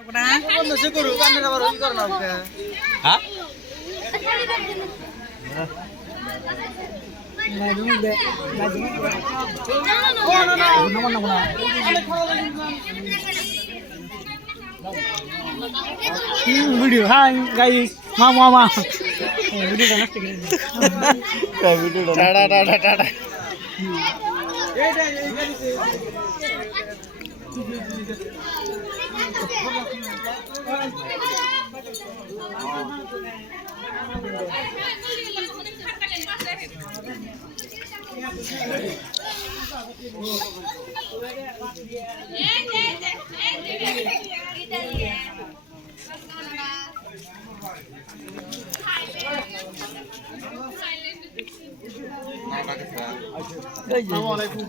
Video hi guys मामा video नष्ट कर video Tata Tata Tata Assalamualaikum.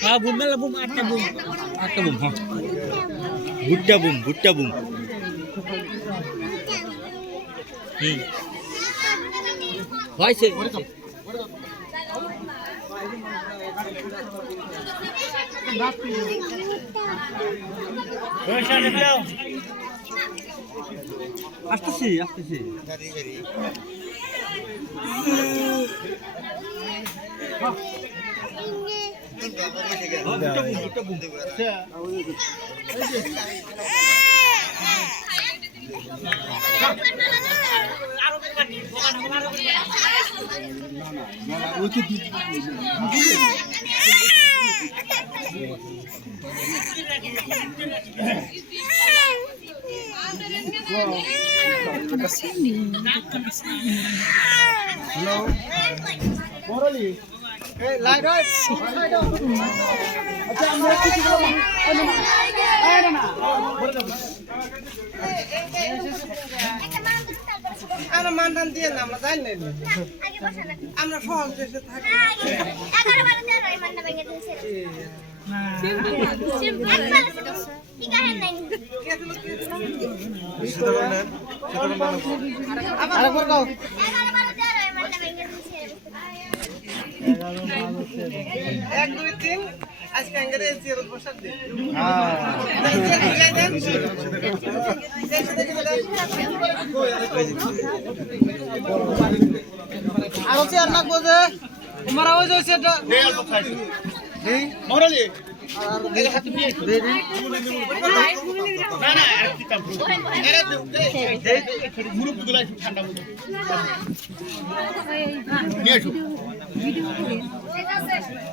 Ah, bum lah bum, atta bum, ha. Butta bum. Why say? আসতেছি Hello. Morali. Hey, light on. Acha amra কিছু বলবো না আমরা মানদান দিয়ে না আমরা জানি না আমরা সহজ দেশে থাকি 11 12 13 মাননা ভেঙে দিয়েছে কি কাহেন নাই আরেকবার কও 11 12 13 মাননা ভেঙে দিয়েছে 1 2 3 আজকে আঙ্গরে চেয়ার বসার দে আরো চেয়ার লাগবো যে মারা হয়ে যাচ্ছে এটা মরালি দেখে হাতে দিয়ে না না একটি কাম এরা গ্রুপ গুলো ঠান্ডা মতো নিয়ে আসো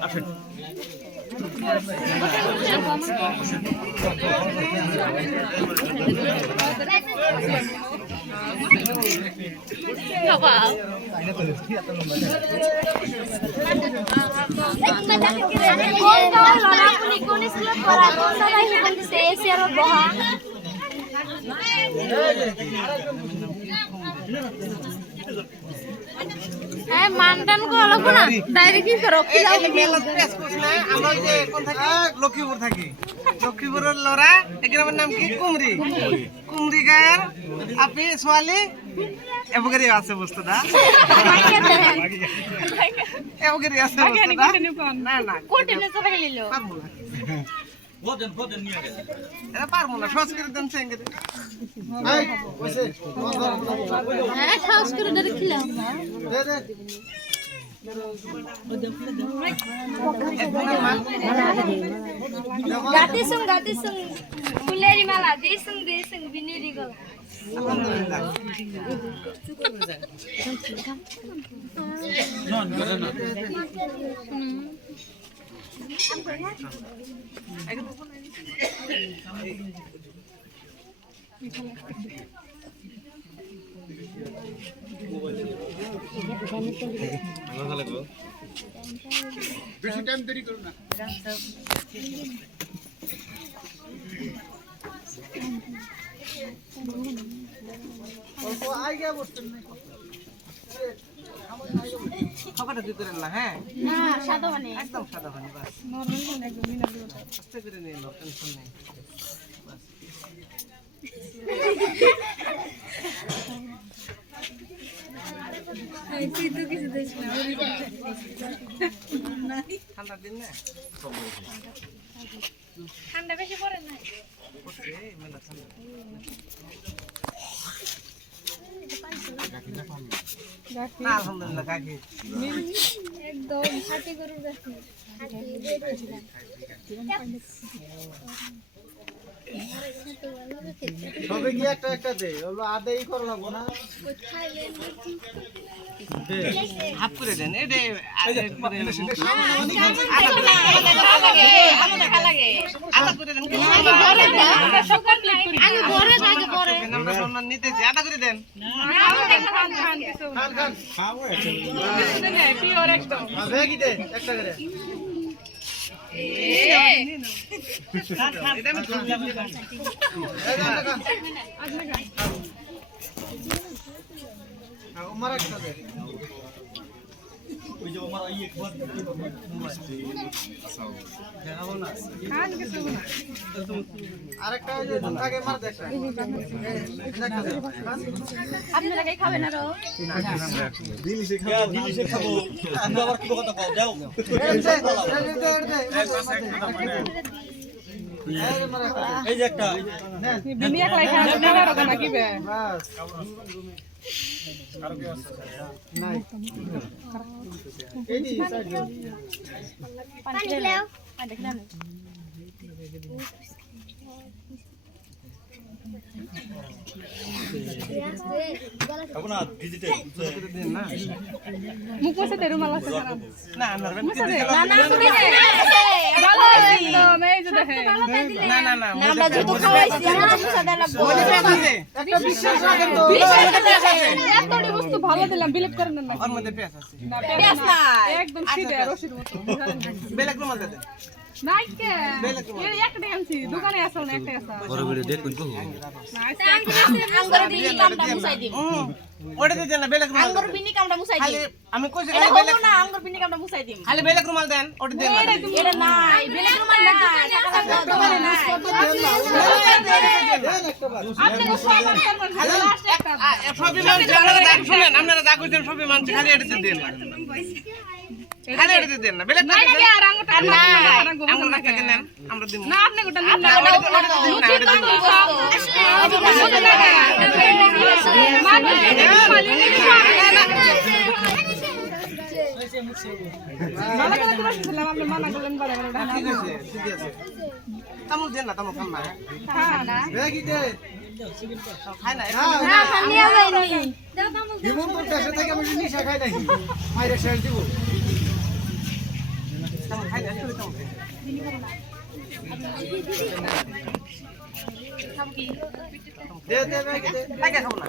আসেন মানটান কো লাগবো না ডাইরেক্ট কি করো আমরা যে কোন থাকি লক্ষ্মীপুর থাকি লক্ষ্মীপুরের লড়া এই গ্রামের নাম কি কুমরি গায়ের আপনি সোয়ালি এবগরি আছে বস্তুটা এবগরি আছে বস্তুটা না না কোন টিমে সবাই লিলো পারবো না ভোজন নিয়ে গেছে এরা পারবো না সংস্কৃত দেন সেঙ্গে এই বসে হ্যাঁ খাস করে ধরে খিলাম দে দে গাতে সুং ফুলেরি মালা দে সুং বিনেরি গো নন করে না বেশি টাইম দেরি করো না অল্প আগে বসতেন না খাবারটা দিতে না হ্যাঁ না সাদা মানে একদম সাদা পানি বাস নরমাল একদম মিনারেল ওয়াটার আস্তে করে নিয়ে নাও টেনশন নেই বাস ঠান্ডার দিন না ঠান্ডা বেশি পড়ে না পড়ছে মেলা ঠান্ডা না আলহামদুলিল্লাহ কাকি একদম হাতি গরুর গাছ হাতি বেরিয়েছিলাম সবে কি একটা একটা দে ওগুলো আদাই করা লাগবো না হাফ করে দেন এটা আলাদা করে দেন আগে বড় আগে বড় আমরা সম্মান নিতেছি আদা করে দেন খান খান খাবো কি দে একটা করে এটা আমি এই যে একটা খান আমার একটা দে ওই যে আমার ইয়ে খাবার আরেকটা ওই যে আগে মার দেখ আপনারা কি খাবেন আরো দিলিশে খাবো আমরা আবার কি কথা কও দাও এই যে একটা বিনি একলাই খাওয়া যাবে আর ওটা নাকি বে পানি দিলেও খাবো না ডিজিটাল মুখ মুছে দে রুমাল আছে খারাপ না না মুছে দে না না শুনে ভালো একদম এই যে দেখে না না না আমরা যত খাওয়াইছি আমরা মুছা দেন একটা বিশ্বাস রাখেন তো এতটি বস্তু ভালো দিলাম বিলিভ করেন না ওর মধ্যে পেঁয়াজ আছে না পেঁয়াজ নাই একদম সিধে রশির মতো বেলেগ রুমাল দে নাই কে এই একটা আনছি দোকানে আসল না একটা আসল বড় বড় দেখুন তো আঙ্গুর বিনি কামটা মুছাই দিম ওটা দিতে না বেলেগ রুমাল আঙ্গুর বিনি কামটা মুছাই খালি দিম আমি কইছি এটা খালি বেলেগ হবো না আঙ্গুর বিনি কামটা মুছাই দিম খালি বেলেগ রুমাল দেন ওটা দেন না এটা নাই বেলেগ রুমাল না দোকানে নাই লাস্ট একটা সবই মানুষ আপনারা দাগ শুনেন আপনারা দাগ কইছেন সবই মানুষ খালি এটা দেন না খালি এটা দেন না বেলেগ নাই নাকি আর আঙ্গুরটা নাই আমরা টাকা নেন আমরা দিমু না আপনি গোটা নিন না ওটা দিন না ওটা দিন ঠিক আছে ঠিক আছে তামুল দেন না তামুল খান না কি দে খাই না না নিয়ে যাইনি দাও তামুল হিমন্ত দেশে থেকে আমি নিশা খাই নাকি মাইরে শেষ দিব তামুল খাই না তামুল দে দে কি দে টাকা খাবো না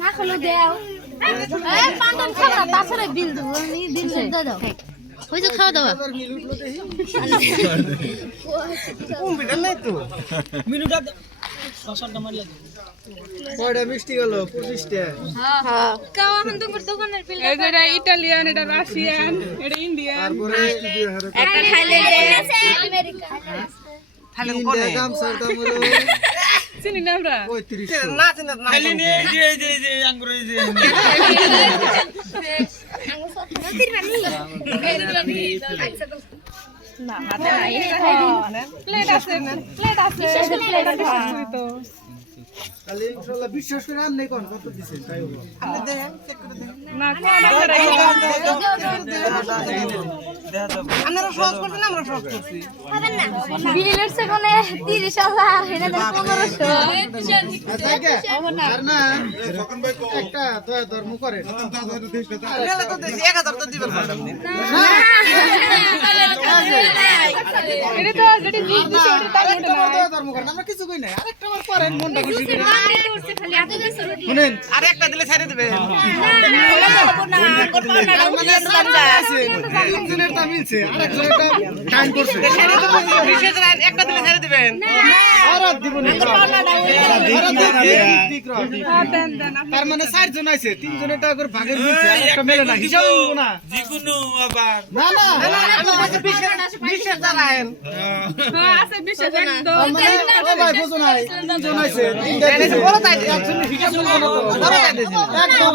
না খলো দেও এই পান্ডন খাও না তাছাড়া বিল দেব আমি বিল দে দাও ওই তো খাওয়া দাওয়া মিল উঠলো দেখি কোন বিটা নাই তো কয়টা মিষ্টি গেল 25 টা হ্যাঁ কাও এখন দোকানের বিল এই যে এটা ইতালিয়ান এটা রাশিয়ান এটা ইন্ডিয়ান তারপরে একটা থাইল্যান্ড আমেরিকা থাইল্যান্ড কোনে দাম স্যার দাম হলো চিনি না আমরা 3500 না চিনা না খালি নিয়ে যে আঙ্গুর এই যে না হাতে নাই প্লেট আছে প্লেট আছে প্লেট আছে তো খালি ইনশাআল্লাহ বিশ্বাস করে আমনে কোন কত দিছেন তাই হলো আপনি দেখেন চেক করে দেখেন না কোন করে আপনারা সহজ করছেন আমরা সহজ করছি বিলের সেখানে 30,000 এনে দেন 1500 আর না একটা তো ধর্ম করে আপনারা তো দেশি 1000 তো দিবেন না আপনি এটা তো যেটা জিনিস দিছে ওটা তার মধ্যে নাই ধর্ম করে আমরা কিছু কই নাই আরেকটা বার করেন মনটা খুশি করে খালি এত কিছু রুটি শুনেন আর একটা দিলে ছেড়ে দিবেন তিনজনের তা মিলছে আরেকজনের টা টাইম করছে ছেড়ে দিবেন বিশেষ রাত একটা দিলে ছেড়ে দিবেন আর দিব না দেন দেন তার মানে 4 জন আছে 3 জনের টাকা করে ভাগের মিলছে একটা মেলে না হিসাব হলো না যেকোনো আবার না না আমি বলছি বিশেষ দাঁড়ায়েন হ্যাঁ আছে বিশেষ একদম তার মানে ও ভাই বুঝো নাই 3 জন আছে 3 বড় তাই একজনের হিসাব হলো না তো বড় তাই দিয়েছেন একদম